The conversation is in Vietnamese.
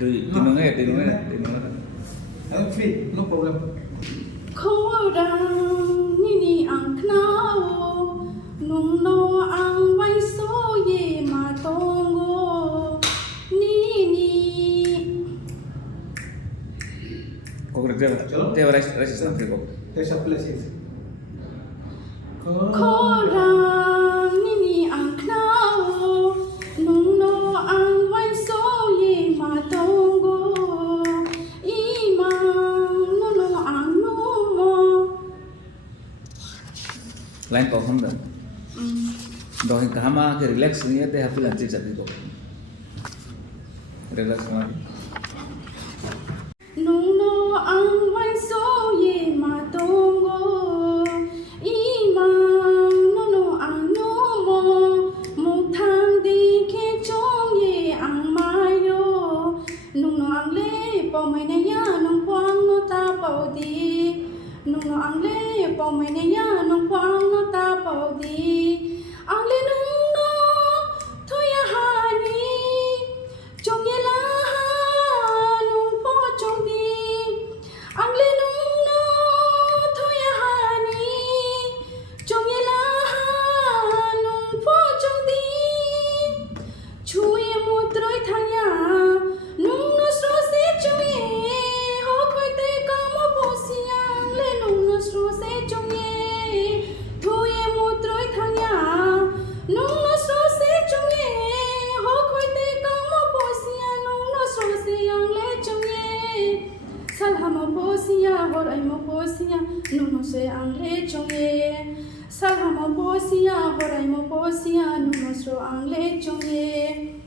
I'm free, no problem. Khorang nini ang knao nung no ang vai so ye ma tongo nini. Khorang nini ang knao nung no ang vai so ye ma tongo Lain kau hamdan. Dohin kahama ke relax ni te happy lanci jadi kau. Relax mana? Nung no ang vai so ye ma tongo imang no ang no mo mo thang di ke chong ye ang mayo nung no ang le po mai na ya nung quang no ta pau di nung no ang le po mai na ya nung quang no ta pau di ang le nung no thôi ya hani chong ye la nung po chong di ang le nung no thôi ya hani chong ye la nung po chong di chui mu troi thang ya nung no so se chui ho khoi te ka mo po si ang le nung no so se chui thui mu troi thang ya nung no so se chui ho khoi te ka mo po si ang nung no so se ang le chui sal ha mo po si ya hor ai mo po si ya nung no se ang le chui sal ha mo po si ya hor ai mo po si ya nung no so ang le chui